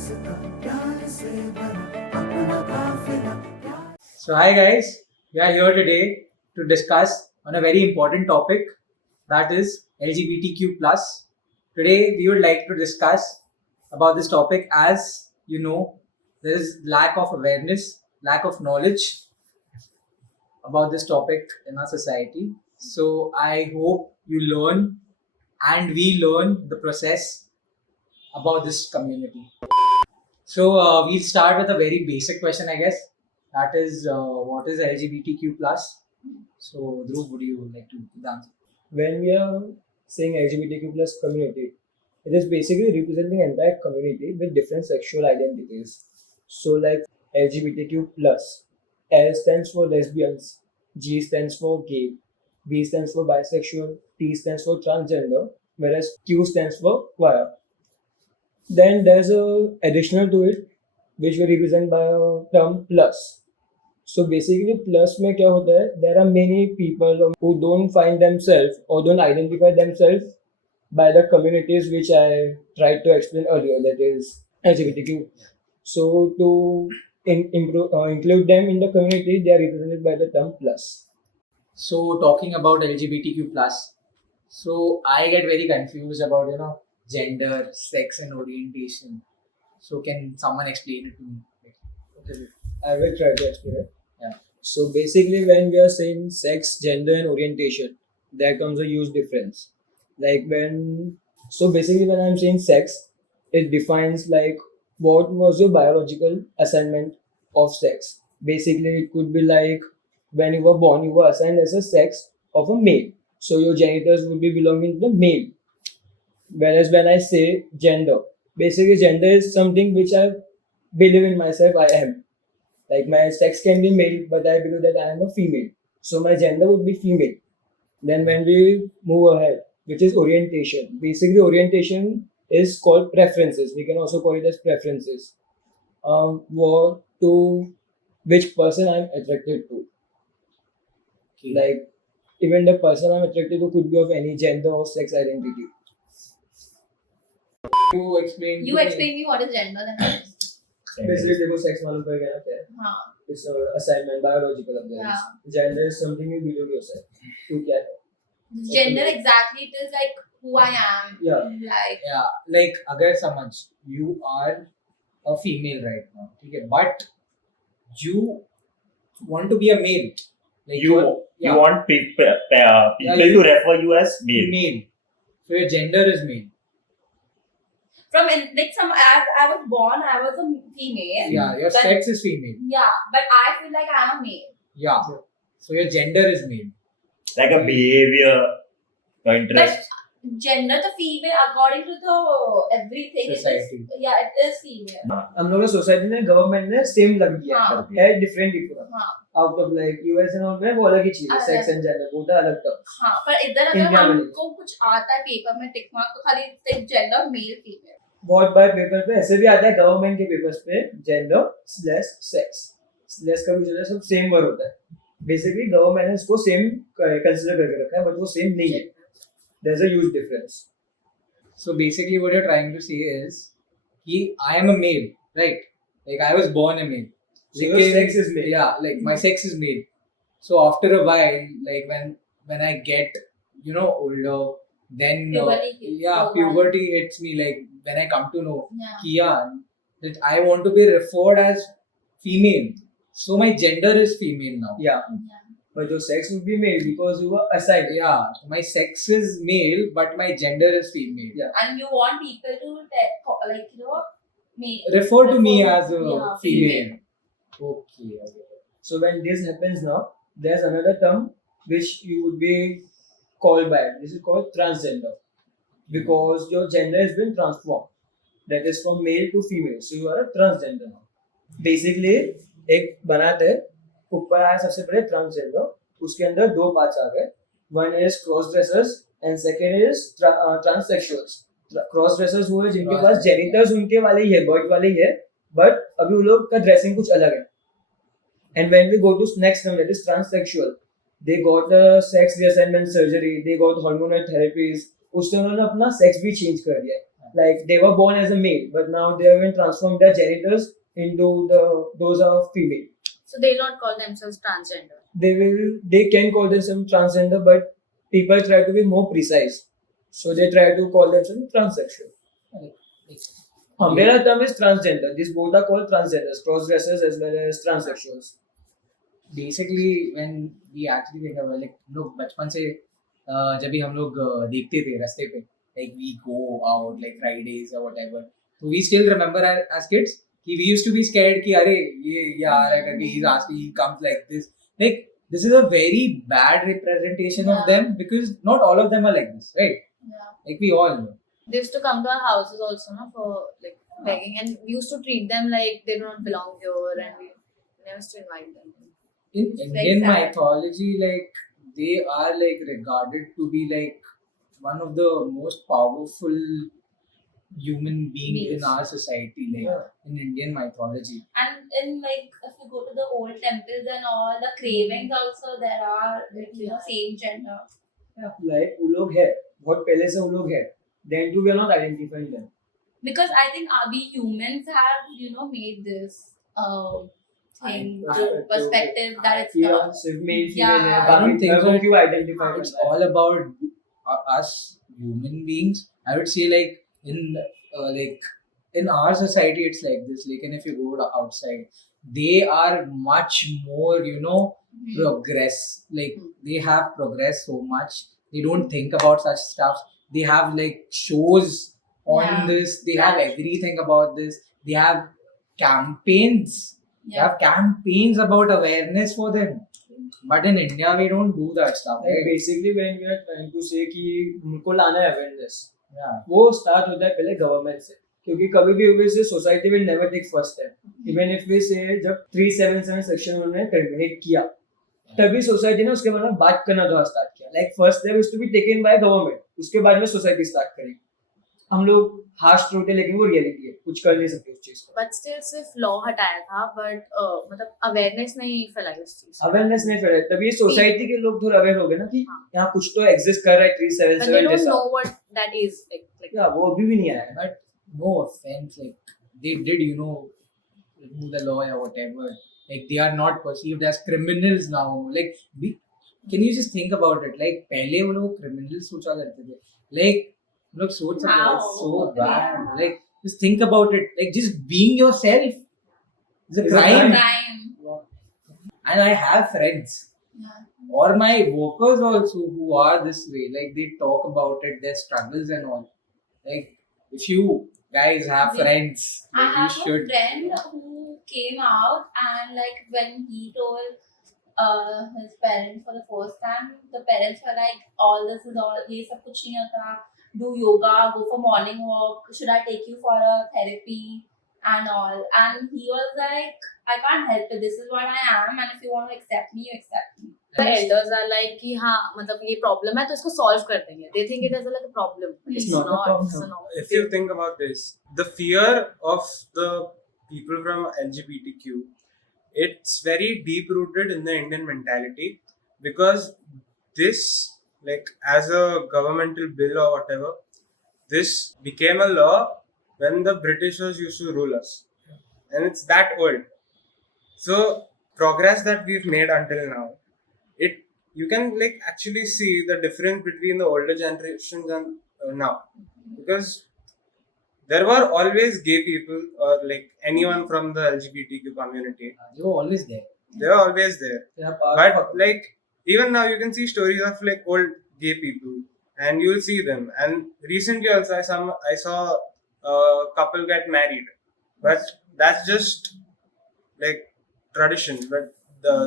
So hi guys, we are here today to discuss on a very important topic, that is LGBTQ plus. Today we would like to discuss about this topic. As you know, there is lack of awareness, lack of knowledge about this topic in our society. So I hope you learn and we learn the process about this community. So we'll start with a very basic question, I guess. That is, what is LGBTQ plus? So Dhruv, would you like to answer? When we are saying LGBTQ plus community, it is basically representing entire community with different sexual identities. So like LGBTQ plus, L stands for lesbians, G stands for gay, B stands for bisexual, T stands for transgender, whereas Q stands for queer. Then there's a additional to it which we represent by a term plus. So basically plus में क्या होता है, there are many people who don't find themselves or don't identify themselves by the communities which I tried to explain earlier, that is LGBTQ. So to include them in the community, they are represented by the term plus. So talking about LGBTQ plus, so I get very confused about gender, sex, and orientation. So can someone explain it to me? Okay, I will try to explain it. Yeah. So basically, when we are saying sex, gender, and orientation, there comes a huge difference. So basically, when I'm saying sex, it defines like what was your biological assignment of sex. Basically, it could be like when you were born, you were assigned as a sex of a male. So your genitals would be belonging to the male. Whereas when I say gender, basically gender is something which I believe in myself I am. Like my sex can be male, but I believe that I am a female. So my gender would be female. Then when we move ahead, which is orientation. Basically orientation is called preferences. We can also call it as preferences. What to which person I'm attracted to. Okay. Like even the person I'm attracted to could be of any gender or sex identity. You explain. You explain me what is gender then what is. Basically देखो sex मालूम पड़ गया ना क्या है? हाँ. It's a assignment, biological appearance. Gender is something you believe yourself. तू क्या है? Gender exactly it is like who I am. Yeah. Like अगर समझ you are a female right now, ठीक है, but you want to be a male. Like You want people to refer you as male. Male. So your gender is male. From like some as I was born I was a female. Yeah, your But- sex is female. Yeah, but I feel like I am a male. Yeah. So your gender is male. Like a behavior, your interest. But gender the female according to the everything Society. it is female. हम लोग society ने government ने same लग दिया हाँ. है different different हाँ. Out of like US and all में वो अलग ही चीज है अलग. सेक्स एंड जेंडर वो अलग था हाँ, पर इधर अगर India में हमको कुछ आता है पेपर में टिक मार्क तो खाली जेंडर मेल फीमेल. बहुत बार पेपर पे ऐसे भी आता है गवर्नमेंट के पेपर्स पे जेंडर स्लैश सेक्स स्लैश का भी जो है सब सेम वर्ड होता है बेसिकली गवर्नमेंट ने इसको सेम कंसीडर करके रखा है बट वो सेम नहीं है there is a huge difference. So basically, what you're trying to say is, I am a male, right? Like I was born a male. So your sex is male. Yeah, like my sex is male. So after a while, like when I get older, then Puberty hits. puberty hits me. Like when I come to know Yeah. that I want to be referred as female. So my gender is female now. या but your sex would be male because you were assigned. Yeah, my sex is male, but my gender is female. Yeah. And you want people to like me Refer to me as a Yeah, female. Okay. So when this happens now, there's another term which you would be called by. This is called transgender because your gender has been transformed. That is from male to female. So you are a transgender now. Basically एक बनाते हैं ऊपर आया सबसे पहले transgender उसके अंदर दो पार्ट्स आ गए. One is cross dressers and second is transsexuals. Cross dressers वो है जिनके पास जेनिटल्स उनके वाले ही है बर्थ वाले ही है बट अभी उन लोग का ड्रेसिंग कुछ अलग है. And when we go to next term, that is transsexual, they got the sex reassignment surgery, they got hormonal therapies. उससे उन्होंने अपना सेक्स भी चेंज कर दिया है. Like they were born as a male, but now they have been transformed their genitals into those are female. So they'll not call themselves transgender. They can call themselves transgender, but people try to be more precise. So they try to call themselves transsexual. Like, Umbrella term is transgender. These both are called transgenders, cross-dressers as well as transsexuals. basically when we actually think about like लोग बचपन से जब भी हम लोग देखते थे रास्ते पे like we go out like Fridays or whatever, so we still remember as kids कि we used to be scared कि अरे ये आ रहा है करके he's asking, he comes like this, like this is a very bad representation of them because not all of them are like this, right? Yeah. Like we all know. They used to come to our houses also, no, for like begging, and we used to treat them like they do not belong here, and we never used to invite them. In It's very Indian sad. mythology, like they are like regarded to be like one of the most powerful human beings in Beings. our society, like in Indian mythology. And in like if you go to the old temples and all the cravings also, there are like same gender. Like वो लोग है, बहुत पहले से वो लोग है. Then too we are not identifying them. Because I think we humans have made this thing perspective that it's Yeah, सिर्फ male female है. Yeah. I don't think so. क्यों identify It's all about us human beings. I would say like in our society it's like this. Like, and if you go to outside, they are much more progress. Like they have progressed so much. They don't think about such stuff. They have like shows on Yeah. this. They have everything about this. They have campaigns. They have campaigns about awareness for them. But in India, we don't do that stuff. Like Right? basically when we are trying to say कि उनको लाना है awareness, Yeah. वो start होता है पहले government से. क्योंकि कभी भी obviously society will never take first step. Even if we say जब 377 section उन्होंने terminate किया, तभी सोसाइटी ने उसके बाद में बात करना थोड़ा स्टार्ट किया. Like first step is to be taken by government, उसके बाद में सोसाइटी स्टार्ट करेगी. हम लोग हार्श ट्रूथ है लेकिन वो रियलिटी है, कुछ कर नहीं सकते उस चीज को. बट स्टिल सिर्फ लॉ हटाया था, बट मतलब अवेयरनेस नहीं फैलाई उस चीज. अवेयरनेस नहीं फैला, तभी सोसाइटी के लोग थोड़ा अवेयर हो गए ना कि यहाँ कुछ तो एग्जिस्ट कर रहा है 377 don't जैसा. know what that is like. या वो अभी भी नहीं आया है. But no offense, like they did, remove the law or whatever. Like they are not perceived as criminals now. Like can you just think about it? Like पहले वो लोग criminals सोचा करते थे. Like लोग सोच सकते हैं, it's so bad. Like just think about it. Like just being yourself is a It's a crime. Crime. And I have friends. Yeah. Or my workers also who are this way, like they talk about it, their struggles and all. Like if you guys have friends, I like you have should. a friend who came out, and like when he told his parents for the first time, the parents were like, all this is all, ye sab kuch nahi hota, do yoga, go for morning walk, should I take you for a therapy and all. And he was like, I can't help it, this is what I am, and if you want to accept me, you accept me. The elders are like कि हाँ मतलब ये problem है तो इसको solve कर देंगे. They think it is like a problem. It's not a problem. It's a normal If you think about this, the fear of the people from LGBTQ, it's very deep rooted in the Indian mentality, because this, like as a governmental bill or whatever, this became a law when the Britishers used to rule us, and it's that old. So progress that we've made until now, you can like actually see the difference between the older generations and now, because there were always gay people or like anyone from the LGBTQ community. They were always there. They were always there. Yeah, part of But like even now you can see stories of like old gay people, and you'll see them. And recently also I saw a couple get married, but that's just like tradition. But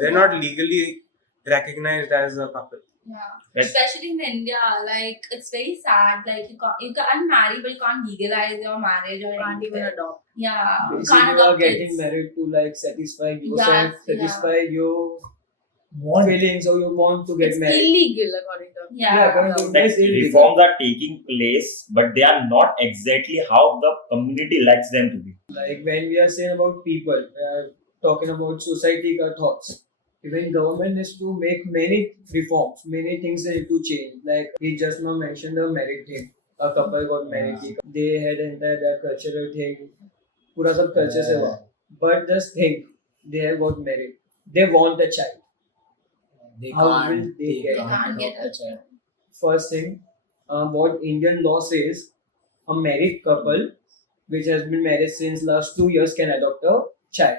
they're not legally recognized as a couple. Yeah, Yes. especially in India, like it's very sad. Like you can't marry, but you can't legalize your marriage or Can't even anything. adopt. Yeah, you basically can't you are adopt getting kids. married to like satisfy yourself, Yes, satisfy your feelings, or you want to get It's married. illegal according to Yeah, according to That that's illegal. reforms are taking place, but they are not exactly how the community likes them to be. Like when we are saying about people, we are talking about society ka thoughts. Even government has to make many reforms, many things they need to change. Like we just now mentioned the married thing. a couple got married. They had entire their cultural thing. पूरा सब culture से हुआ. But just think, they have got married. They want a child. They How can't, will they get? They can't get adopt a child. First thing, what Indian law says, a married couple which has been married since last 2 years can adopt a child.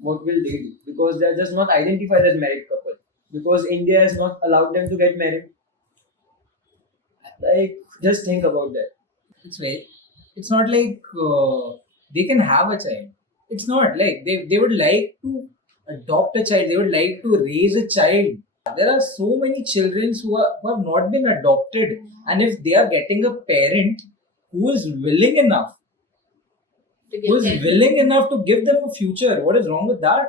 What will they do? Because they are just not identified as married couple. Because India has not allowed them to get married. Like, just think about that. It's not like they can have a child. It's not like they would like to adopt a child. They would like to raise a child. There are so many children who have not been adopted, and if they are getting a parent who is willing enough, to who is get them. willing enough to give them a future, what is wrong with that?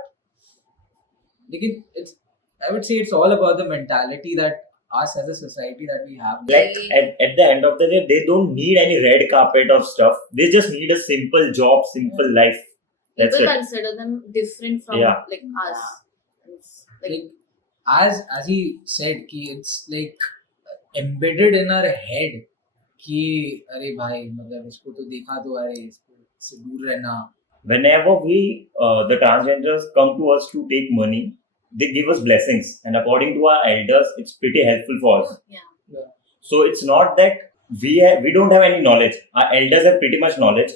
I would say it's all about the mentality that us as a society that we have. Like at the end of the day, they don't need any red carpet of stuff. They just need a simple job, simple life. That's People it. consider them different from Yeah. like us. It's like Like as he said, कि it's like embedded in our head कि अरे भाई मतलब इसको तो देखा तो अरे इससे दूर रहना. Whenever the transgenders come to us to take money, they give us blessings, and according to our elders, it's pretty helpful for us. yeah. So it's not that we don't have any knowledge. Our elders have pretty much knowledge.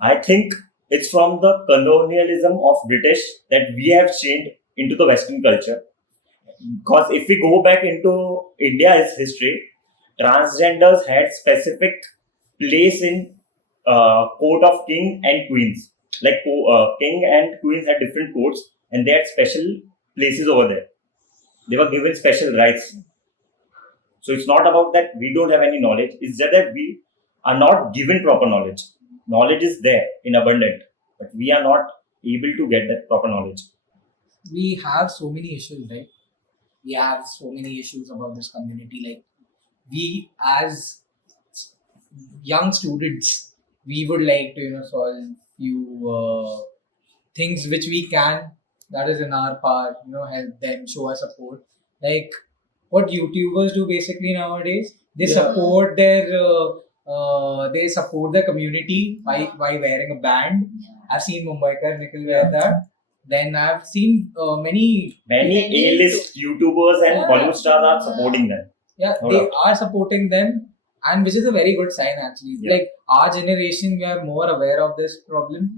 I think it's from the colonialism of British that we have changed into the Western culture. Because if we go back into India's history, transgenders had specific place in court of king and queens. Like king and queens had different courts, and they had special places over there. They were given special rights. So it's not about that we don't have any knowledge. It's just that we are not given proper knowledge. Knowledge is there in abundance, but we are not able to get that proper knowledge. We have so many issues, right? We have so many issues about this community. Like we as young students, we would like to solve few things which we can, that is in our part, help them, show us support. Like what YouTubers do basically nowadays, they Yeah. support their community by wearing a band. I've seen Mumbaikar Nikhil wear that. Then I've seen many Many Many A-list YouTubers and Yeah. Bollywood stars are supporting them. No they doubt. are supporting them, and which is a very good sign actually. Yeah. Like our generation, we are more aware of this problem.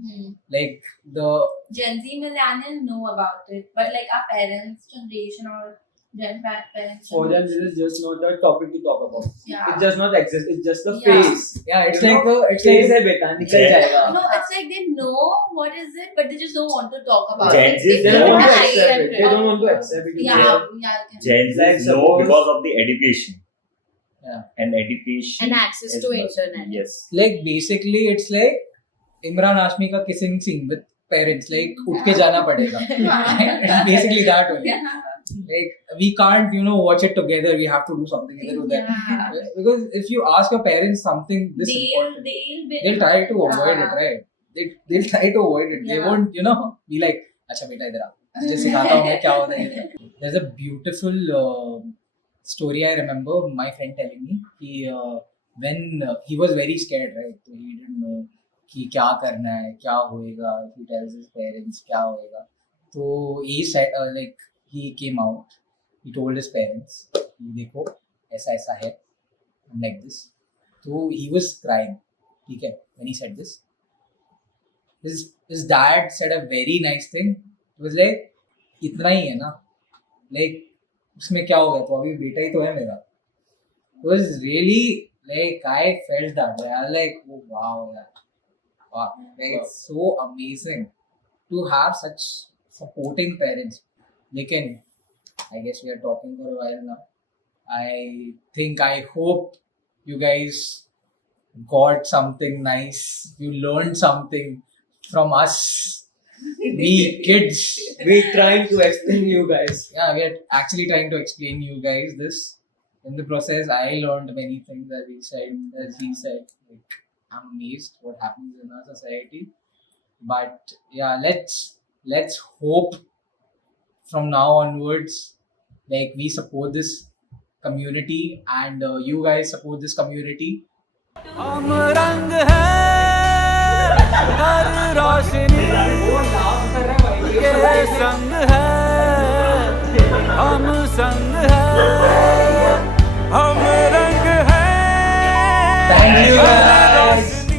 Like the Gen Z millennials know about it, but like our parents' generation or grandparents' For them, generation, this is just not a topic to talk about. yeah. It does not exist. It's just a Yeah. phase. yeah, it's You like know, it's phase like है बेटा, निकल Yeah. जाएगा. No, it's like they know what is it, but they just don't want to talk about Gen it. Zs They don't want to Yeah. accept it. They don't want to accept it. Yeah, Gen- yeah. Okay. Gen Z Like know suppose- because of the education. Yeah. And education. And access is to must. internet. Yes. like basically it's like Imran Hashmi ka kissing scene with parents. Like उठ के जाना पड़ेगा. It's basically that only. Yeah. Like we can't watch it together. We have to do something either with that. Yeah. Because if you ask your parents something this important, they'll try to avoid it, right? They'll try to avoid it. They Yeah. won't, be like, अच्छा बेटा इधर आ, तुझे सिखाता हूँ मैं क्या होता है ये." There's a beautiful story I remember my friend telling me कि when he was very scared, right? So he didn't know कि क्या करना है, क्या होएगा. If he tells his parents क्या होएगा, तो he said like he came out. He told his parents कि देखो ऐसा ऐसा है, I'm like this. So he was crying. ठीक है, when he said this, his dad said a very nice thing. It was like इतना ही है ना, like उसमें क्या हो गया, तो अभी बेटा ही तो है मेरा. It was really like I felt that. I was like, oh wow, yeah. Wow. Like, it's so amazing to have such supporting parents. Lekin, I guess we are talking for a while now. I hope you guys got something nice. You learned something from us. We kids. We're trying to explain you guys. Yeah, we are actually trying to explain you guys this. In the process, I learned many things as he said. Like, I'm amazed what happens in our society. But yeah, let's hope from now onwards, like we support this community, and you guys support this community. हम रंग है हर रोशनी के संग है हम संग है हम रंग है Thank you guys.